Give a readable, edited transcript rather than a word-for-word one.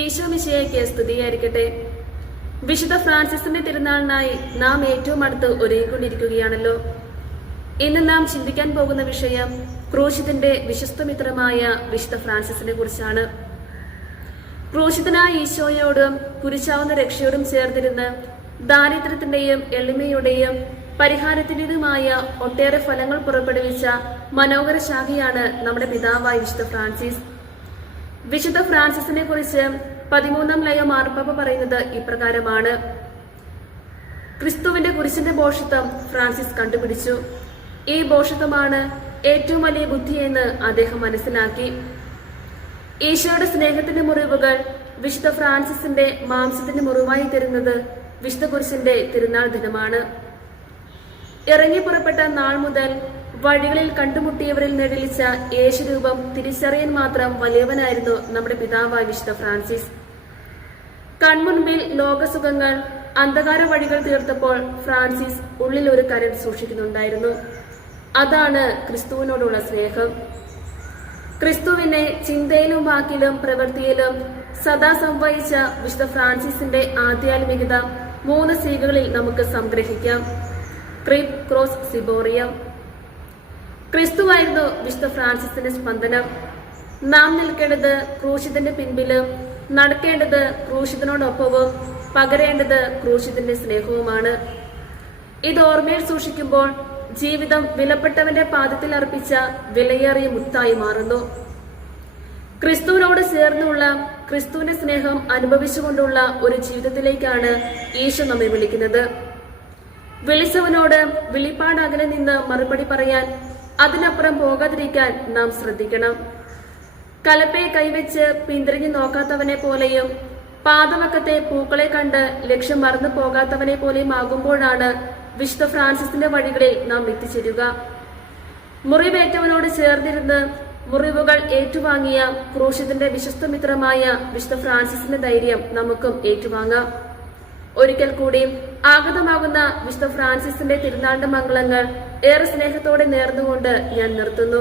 ഈശോ മിശിഹായ്ക്ക് സ്തുതിയായിരിക്കട്ടെ. വിശുദ്ധ ഫ്രാൻസിസിന്റെ തിരുനാളിനായി നാം ഏറ്റവും അടുത്ത് ഒരുങ്ങിക്കൊണ്ടിരിക്കുകയാണല്ലോ. ഇന്ന് നാം ചിന്തിക്കാൻ പോകുന്ന വിഷയം ക്രൂശിതന്റെ വിശ്വസ്തമിത്രമായ വിശുദ്ധ ഫ്രാൻസിസിനെ കുറിച്ചാണ്. ക്രൂശിതനായ ഈശോയോടും കുരിശാവുന്ന രക്ഷയോടും ചേർന്നിരുന്ന് ദാരിദ്ര്യത്തിന്റെയും എളിമയുടെയും പരിഹാരത്തിന്റേതുമായ ഒട്ടേറെ ഫലങ്ങൾ പുറപ്പെടുവിച്ച മനോഹര ശാഖയാണ് നമ്മുടെ പിതാവായ വിശുദ്ധ ഫ്രാൻസിസ്. വിശുദ്ധ ഫ്രാൻസിസിനെ കുറിച്ച് 13-ാം ലയോ മാർപ്പാപ്പ പറയുന്നത് ഇപ്രകാരമാണ്: ക്രിസ്തുവിന്റെ കുരിശിന്റെ ഭോഷത്വം ഫ്രാൻസിസ് കണ്ടുപിടിച്ചു. ഈ ഭോഷത്വമാണ് ഏറ്റവും വലിയ ബുദ്ധിയെന്ന് അദ്ദേഹം മനസ്സിലാക്കി. ഈശോയുടെ സ്നേഹത്തിന്റെ മുറിവുകൾ വിശുദ്ധ ഫ്രാൻസിസിന്റെ മാംസത്തിന്റെ മുറിവായി തരുന്നത് വിശുദ്ധ കുരിശിന്റെ തിരുനാൾ ദിനമാണ്. ഇറങ്ങി പുറപ്പെട്ട നാൾ മുതൽ വഴികളിൽ കണ്ടുമുട്ടിയവരിൽ നെടിലിച്ച യേശുരൂപം തിരിച്ചറിയാൻ മാത്രം വലിയവനായിരുന്നു നമ്മുടെ പിതാവായ വിശുദ്ധ ഫ്രാൻസിസ്. കൺമുൻപിൽ ലോകസുഖങ്ങൾ അന്ധകാര വഴികൾ തീർത്തപ്പോൾ ഫ്രാൻസിസ് ഉള്ളിൽ ഒരു കരൾ സൂക്ഷിക്കുന്നുണ്ടായിരുന്നു. അതാണ് ക്രിസ്തുവിനോടുള്ള സ്നേഹം. ക്രിസ്തുവിനെ ചിന്തയിലും വാക്കിലും പ്രവൃത്തിയിലും സദാ സംവഹിച്ച വിശുദ്ധ ഫ്രാൻസിസിന്റെ ആധ്യാത്മികത 3 സീകളിൽ നമുക്ക് സംഗ്രഹിക്കാം. Creep, cross, സിബോറിയം. ക്രിസ്തുവായിരുന്നു വിശുദ്ധ ഫ്രാൻസിസിന്റെ സ്പന്ദനം. നാം നിൽക്കേണ്ടത് ക്രൂശിതന്റെ പിൻപിലും നടക്കേണ്ടത് ക്രൂശിതനോടൊപ്പവും പകരേണ്ടത് ക്രൂശിതന്റെ സ്നേഹവുമാണ്. ഇത് ഓർമ്മയിൽ സൂക്ഷിക്കുമ്പോൾ ജീവിതം വിലപ്പെട്ടവന്റെ പാദത്തിൽ അർപ്പിച്ച വിലയേറിയ മുത്തായി മാറുന്നു. ക്രിസ്തുവിനോട് ചേർന്നുള്ള ക്രിസ്തുവിന്റെ സ്നേഹം അനുഭവിച്ചുകൊണ്ടുള്ള ഒരു ജീവിതത്തിലേക്കാണ് ഈശോ നമ്മെ വിളിക്കുന്നത്. വിളിച്ചവനോട് വിളിപ്പാടകലെ നിന്ന് മറുപടി പറയാൻ, അതിനപ്പുറം പോകാതിരിക്കാൻ നാം ശ്രദ്ധിക്കണം. കലപ്പയെ കൈവച്ച് പിന്തിരിഞ്ഞു നോക്കാത്തവനെ പോലെയും പാദവക്കത്തെ പൂക്കളെ കണ്ട് ലക്ഷ്യം മറന്നു പോകാത്തവനെ പോലെയും ആകുമ്പോഴാണ് വിശുദ്ധ ഫ്രാൻസിസിന്റെ വഴികളിൽ നാം എത്തിച്ചേരുക. മുറിവേറ്റവനോട് ചേർന്നിരുന്ന് മുറിവുകൾ ഏറ്റുവാങ്ങിയ ക്രൂശിതന്റെ വിശ്വസ്തമിത്രമായ വിശുദ്ധ ഫ്രാൻസിസിന്റെ ധൈര്യം നമുക്കും ഏറ്റുവാങ്ങാം. ഒരിക്കൽ കൂടി ആഗതമാകുന്ന വിശുദ്ധ ഫ്രാൻസിസിന്റെ തിരുനാളിന്റെ മംഗളങ്ങൾ ഏറെ സ്നേഹത്തോടെ നേർന്നുകൊണ്ട് ഞാൻ നിർത്തുന്നു.